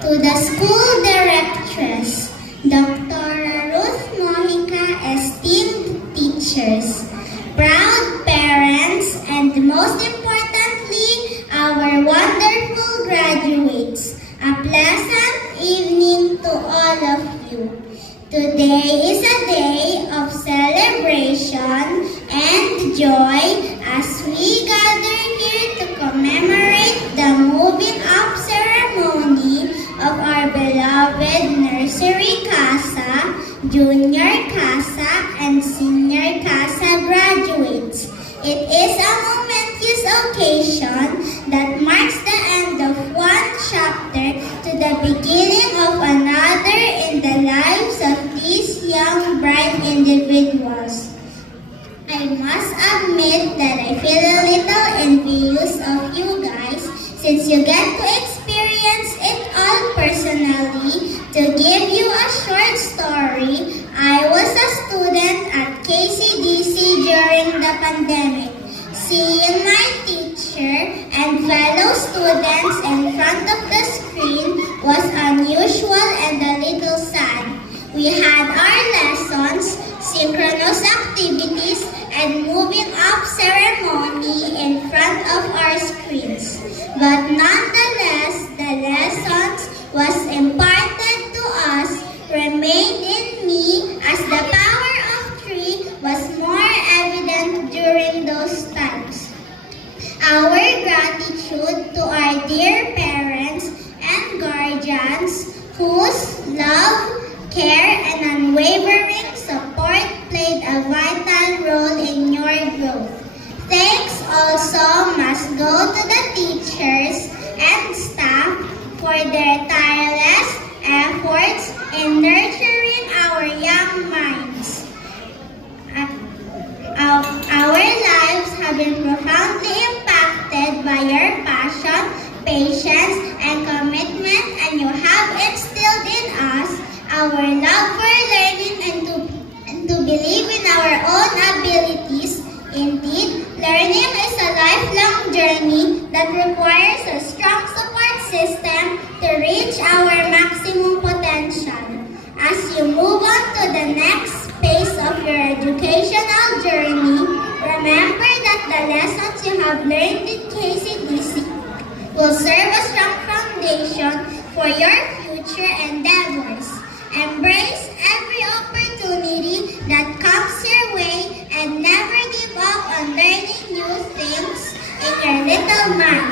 To the school directress, Dr. Ruth Mojica, esteemed teachers, proud parents, and most importantly, our wonderful graduates, a pleasant evening to all of you. Today is a day of celebration and joy as we gather here to commemorate the moving up ceremony of our beloved Nursery CASA, Junior CASA, and Senior CASA graduates. It is a momentous occasion that marks the end of one chapter to the beginning of another in the lives of these young, bright individuals. I must admit that I feel a little envious of you guys since you get to experience it all personally. To give you a short story, I was a student at KCDC during the pandemic. Seeing my teacher and fellow students in front of the screen was unusual and a little sad. We had our lessons, synchronous activities, and moving up ceremony in front of our screens. But nonetheless, the lessons was imparted to us remained in me as the power of three was more evident during those times. Our gratitude to our dear parents and guardians whose love, care, and unwavering support played a vital role in your growth. Thanks also must go to the teachers and staff for their tireless efforts in nurturing our young minds. Our lives have been profoundly impacted by your passion, patience, and commitment, and you have instilled in us our love for learning and to believe in our own abilities. Indeed, learning is a lifelong journey that requires a strong support system to reach our maximum potential. As you move on to the next phase of your educational journey, remember that the lessons you have learned in KCDC will serve a strong foundation for your future endeavors. Embrace every opportunity that comes your way and never give up on learning new things in your little mind.